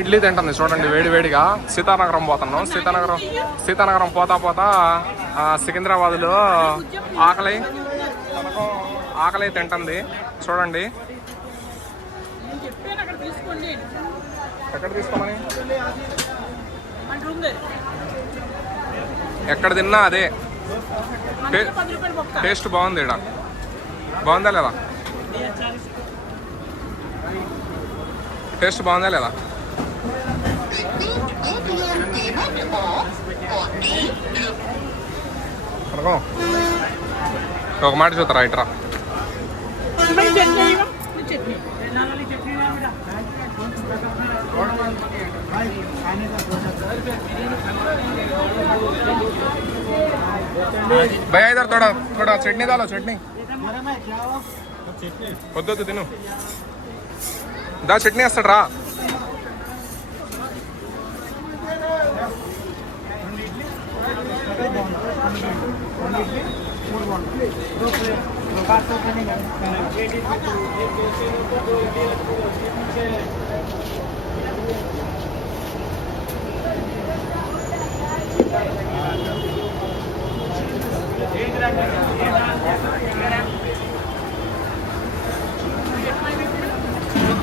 ఇడ్లీ తింటుంది. చూడండి వేడి వేడిగా సీతానగరం పోతున్నాం. సీతానగరం సీతానగరం పోతా పోతా సికింద్రాబాద్లో ఆకలి ఆకలి తింటుంది. చూడండి. ఎక్కడ తీసుకోమని? ఎక్కడ తిన్నా అదే. టేస్ట్ బాగుంది ఇక్కడ బాగుందా లేదా? టేస్ట్ బాగుందా లేదా. ఒక మాట చూస్తారా ఇట్రా? భయ ఇద్దరు తోడా తోడా చట్నీ దాలో చట్నీ. వద్దొద్దు తిను. దా చట్నీ వేస్తాడు రా.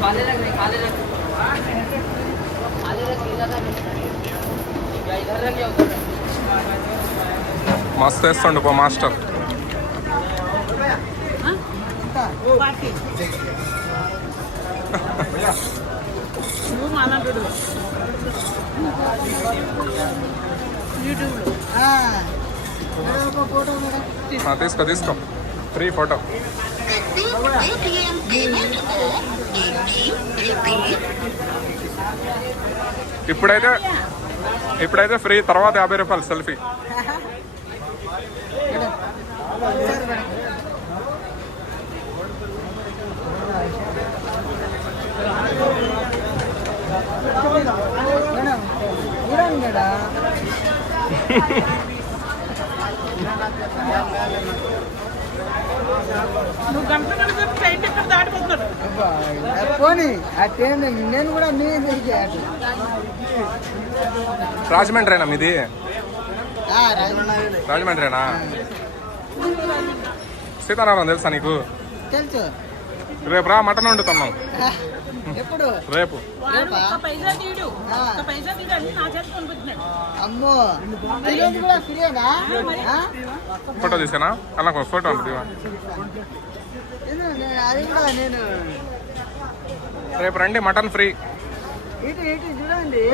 काले लग रहे काले लग काले लग पीला लग क्या इधर लग गया उधर మస్తు మాలంటుడు పో మాస్టర్. తీసుకో తీసుకో. ఫ్రీ ఫోటో ఇప్పుడైతే ఇప్పుడైతే ఫ్రీ తర్వాత యాభై రూపాయలు సెల్ఫీ. నువ్వు గంట గంట ట్రైన్ ఎక్కడ దాటిపోతున్నాడు పోనీ అట్టేం నేను కూడా మీ. రాజమండ్రేనా మీది. రాజమండ్రేనా సీతారామం తెలుసా నీకు? తెలుసు. రేపు రా మటన్ వండుతున్నాం. ఎప్పుడు? రేపు? ఫోటో తీసానా? అలా ఫోటో రేపు రండి మటన్ ఫ్రీ. చూడండి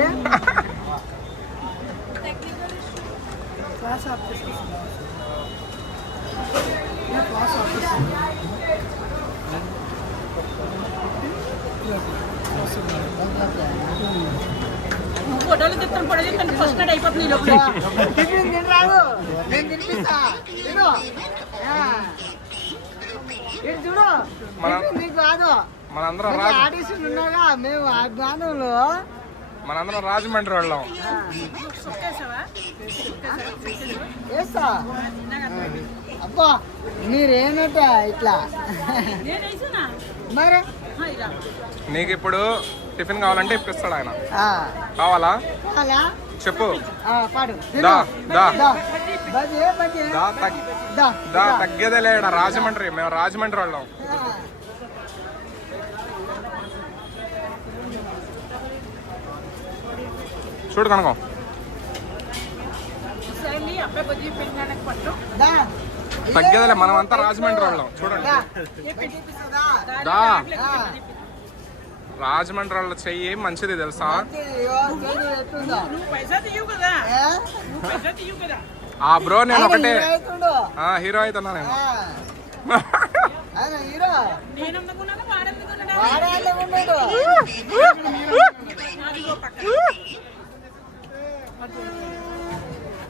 నువ్వు ఫస్ట్ నైట్ అయిపోతుంది ఈ లోపల. టిఫిన్ తిని రాదు నేను తినిపిస్తా. తిను. ఆ. ఇటు చూడు. మన- టిఫిన్ నీకు రాదు. మనందరం ఆడిషన్ ఉన్నాగా. మేము ఆ జ్ఞానంలో మనందరం రాజమండ్రి వాళ్ళం. అబ్బా మీరేనట ఇట్లా? మరి? నీకు ఇప్పుడు టిఫిన్ కావాలంటే ఇప్పిస్తాడు ఆయన. ఆ, కావాలా? చెప్పు. దా దా. దా. రాజమండ్రి. మేము రాజమండ్రి వాళ్ళం. చూడు కనుకో. తగ్గేదేలే మనం అంతా రాజమండ్రి వాళ్ళం. చూడండి. దా. రాజమండ్రి వాళ్ళ చెయ్యి మంచిది తెలుసా? ఆ బ్రో నేను ఒకటే. హీరో అవుతుండు. ఆ హీరో అవుతున్నా నేను.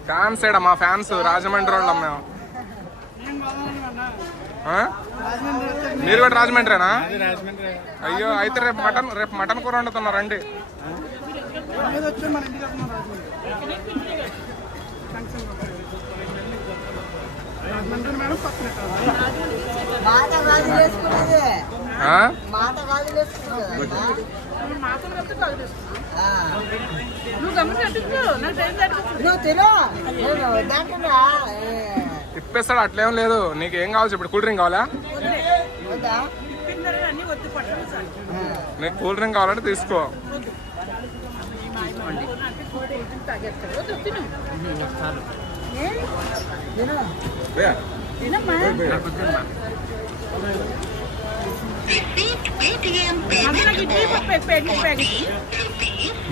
ఫ్యాన్స్ ఏడా మా ఫ్యాన్స్ రాజమండ్రి వాళ్ళం మేము? మీరు కూడా రాజమండ్రేనా అయ్యో అయితే రేపు మటన్ రేపు మటన్ కూర వండుతున్నా రండి. మాట గాజులు వేసుకున్నది ఆ? మాట గాజులు వేసుకున్నది మాత్రం చెప్తే కాదు ఆ. నువ్వు గమని కట్టించు నాకు టైం కట్టించు నువ్వు ఏ, ఇప్పేస్తాడు అట్లేం లేదు. నీకు ఏం కావాలి ఇప్పుడు కూల్ డ్రింక్ కావాలా. నీకు కూల్ డ్రింక్ కావాలంటే తీసుకో.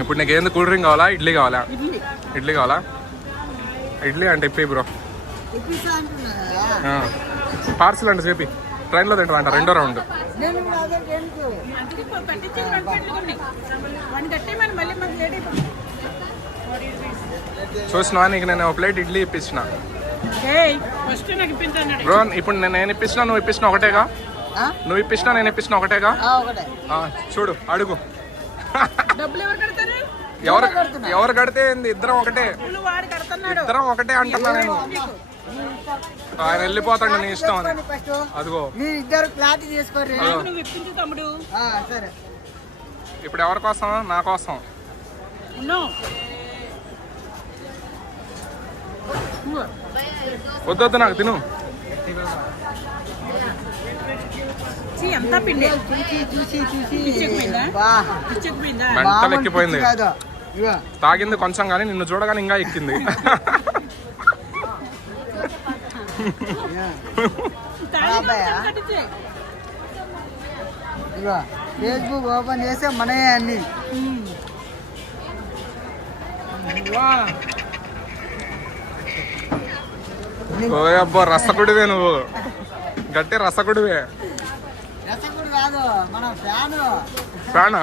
ఇప్పుడు నీకు ఏంది కూల్ డ్రింక్ కావాలా? ఇడ్లీ కావాలా? ఇడ్లీ. ఇడ్లీ కావాలా? ఇడ్లీ అంటే ఇప్పి బ్రో. పార్సల్ అంటే చెప్పి ట్రైన్లో తింటామంట రెండో రౌండ్. రెండు చూసినా నీకు నేను ఒక ప్లేట్ ఇడ్లీ ఇప్పించిన? బ్రో ఇప్పుడు నేను నేను ఇప్పించిన నువ్వు ఇప్పించిన ఒకటేగా? ఆ? నువ్వు ఇప్పించిన నేను ఇప్పించిన ఒకటేగా? ఆ, ఒకటే. ఆ, చూడు అడుగు. ఎవరు కడతారు? ఎవరు ఎవరు కడితే ఏంది? ఇద్దరం ఒకటే. ఇద్దరం ఒకటే అంటున్నా నేను. ఆయన వెళ్ళిపోతాడు నీ ఇష్టం అని. అదిగో. మీరు ఇద్దరు క్లాత్ ఇప్పించు తమ్ముడు. ఆ, సరే. ఇప్పుడు ఎవరి కోసం? నా కోసం. వద్దొద్దు నాకు తిను. మెంటల్ ఎక్కిపోయింది తాగింది కొంచెం కానీ నిన్ను చూడగానే ఇంకా ఎక్కింది. ఫేస్బుక్ ఓపెన్ చేస్తే మనయే అన్ని. ఓ అబ్బో రసకుడివే నువ్వు. గట్టి రసకుడివే రసగుడు కాదు మన ఫ్యాను. ఫ్యానా?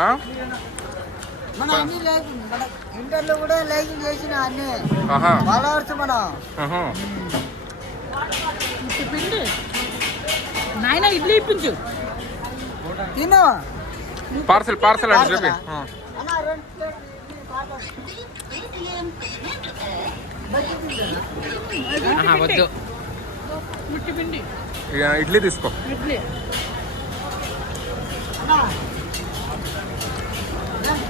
మన అన్ని లైక్ మన ఇంటర్లో కూడా లైక్ చేసిన అన్ని. ఫాలోవర్స్ మనం. నాయన ఇడ్లీ ఇప్పించు. తిను పార్సల్ పార్సల్ అంటే చెప్పి. వద్దు. ఇడ్లీ తీసుకో. ఇడ్లీ అన్న రెండు ప్లేట్ ఇడ్లీ పార్సల్ పార్సిల్ రెండు ప్లేట్ పార్సల్ ఇడ్లీ, ఇడ్లీ.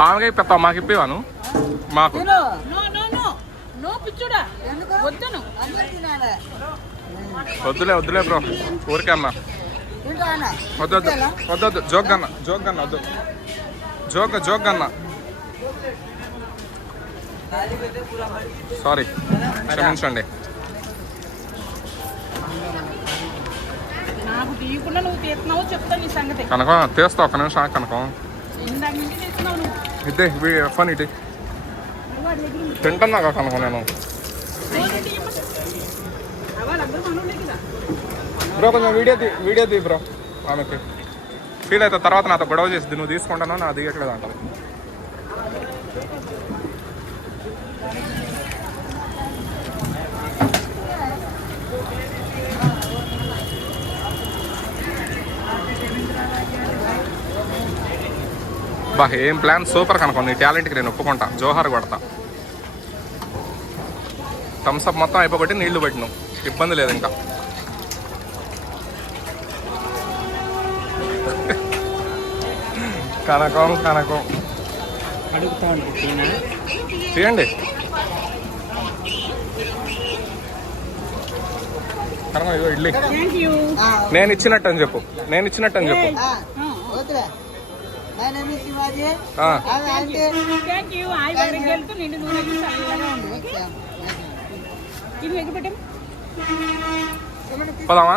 ఆమెగా ఇప్పా మాకు ఇప్పేవాను మాకు. తిను. No no no. నో పిచ్చుడా. ఎందుకు? వద్దను. అన్నీ తినాలి. వద్దులే వద్దులే బ్రో. ఊరికే అన్న. వద్దొద్దు? వద్దొద్దు జోక్ అన్న జోక్ అన్న వద్దు. జోక్ జోక్ అన్న. సారీ. క్షమించండి. నాకు తీయకుండా నువ్వు తీస్తున్నావో నీ సంగతి. కనకం తీస్తా ఒక నిమిషం కనకం. ఇందాక నుంచి తీస్తున్నావు నువ్వు? ఫోన్ ఇటీ. తింటున్నా కనకం నేను? బ్రో కొంచెం వీడియో తీ వీడియో తీ బ్రో ఆమెకి. ఫీల్ అయితే తర్వాత నాతో గొడవ చేసి నువ్వు తీసుకుంటాను నా దిగట్లేదు అంటారు బా ఏం ప్లాన్ సూపర్ కనుకో నీ టాలెంట్కి నేను ఒప్పుకుంటా. జోహార్ కొడతా. థమ్స్అప్ మొత్తం అయిపోగొట్టి నీళ్ళు పెట్టినావు. ఇబ్బంది లేదు ఇంకా. కనకం కనకం. తీయండి. కనకం ఇడ్లీ నేను ఇచ్చినట్టు అని చెప్పు. నేను ఇచ్చినట్టు అని చెప్పు. ఓకే ఇది పోదామా.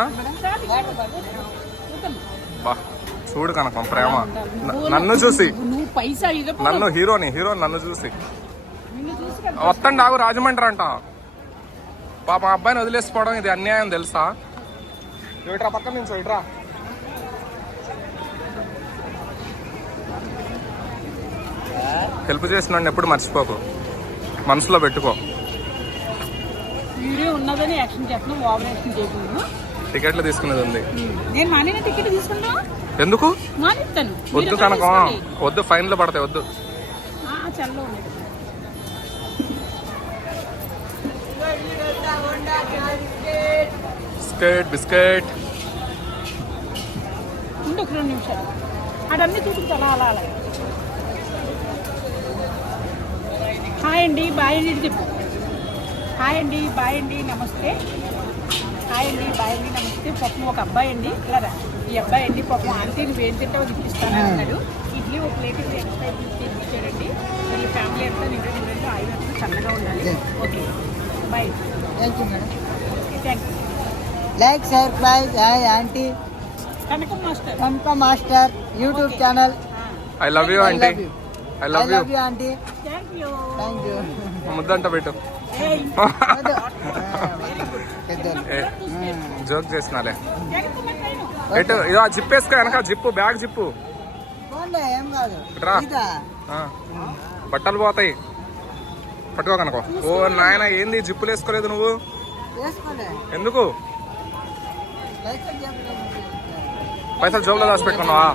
బా చూడు కనకం ప్రేమ. నన్ను చూసి. నువ్వు పైసా ఇవ్వకు నన్ను హీరోని హీరో నన్ను చూసి. వస్తండి ఆగు రాజమండ్రి అంట పాప అబ్బాయిని వదిలేసిపోవడం ఇది అన్యాయం తెలుసా? ఇట్రా పక్కన నుంచి ఇట్రా హెల్ప్ చేసిన ఎప్పుడు మర్చిపోకు. మనసులో పెట్టుకో. వీడియో ఉన్నదని యాక్షన్ చేస్తున్నావు ఓవర్ యాక్షన్ చేయకుండా టికెట్లు తీసుకునేది ఉంది. నేను మానిన టికెట్ తీసుకుంటా ఎందుకు? మానిస్తాను. వద్దు కనుక. వద్దు ఫైన్లు పడతాయి వద్దు. బిస్కెట్. బిస్కెట్ రెండు నిమిషాలు. అడన్నీ చూపించాలి అలా అలా. హాయ్ అండి బాయ్ అండి చెప్పు. హాయ్ అండి బాయ్ అండి నమస్తే. హాయ్ అండి బాయ్ అండి నమస్తే. పాపం ఒక అబ్బాయి అండి ఇలా రా. ఈ అబ్బాయి అండి పాపం ఆంటీ నువ్వు ఏం తింటావో తిప్పిస్తాను అన్నాడు. ఇడ్లీ ఒక ప్లేట్ ఎక్స్ట్రా తినిపించాడండి వీళ్ళ ఫ్యామిలీ అంతా నిండు నిండు అంతా చల్లగా ఉండాలి. Okay bye thank you madam thank you like surprise hi aunty Kanakam master. Kanaka master YouTube channel I love you aunty I love you aunty thank you thank you ముద్దంట పెట్టు. Joke చేసినాలే ఎటు ఇదో ఆ జిప్ వేసుకో వెనక zip bag zip. బట్టలు పోతాయి. పట్టుకో కనుకో ఓ నాయన ఏంది జిప్పులు వేసుకోలేదు నువ్వు? వేసుకోలే. ఎందుకు? పైసలు జోబులో దాచిపెట్టుకున్నావా?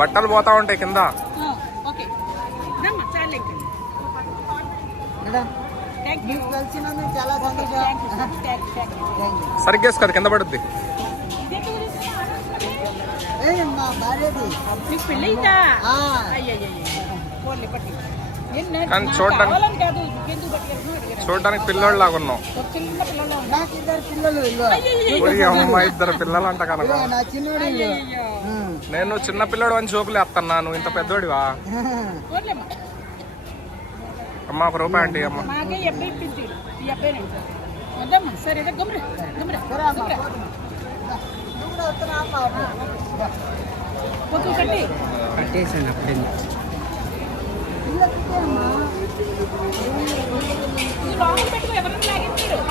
బట్టలు పోతా ఉంటాయి కింద. ఓకే. రమ్మా చాలు ఇంకా. మేడం థ్యాంక్ యూ మీకు కలిసినందుకు చాలా సంతోషం thank you thank you thank you thank you సరిగ్గా వేసుకోదు కింద పడుద్ది. కానీ నాకు చూడ్డానికి- కాదు. చూడడానికి పిల్లోడు లాగా ఉన్నావు. ఒక చిన్న పిల్లలా ఉన్నా. నాకు ఇద్దరు పిల్లలు అంట కనుక. నేను చిన్న పిల్లోడు అని జోకులు వేస్తున్నా నువ్వు ఇంత పెద్దోడివా. అమ్మ ఒక రూపాయి అంటే అమ్మ కట్టేసాను అప్పుడే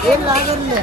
ఏం లాగరులే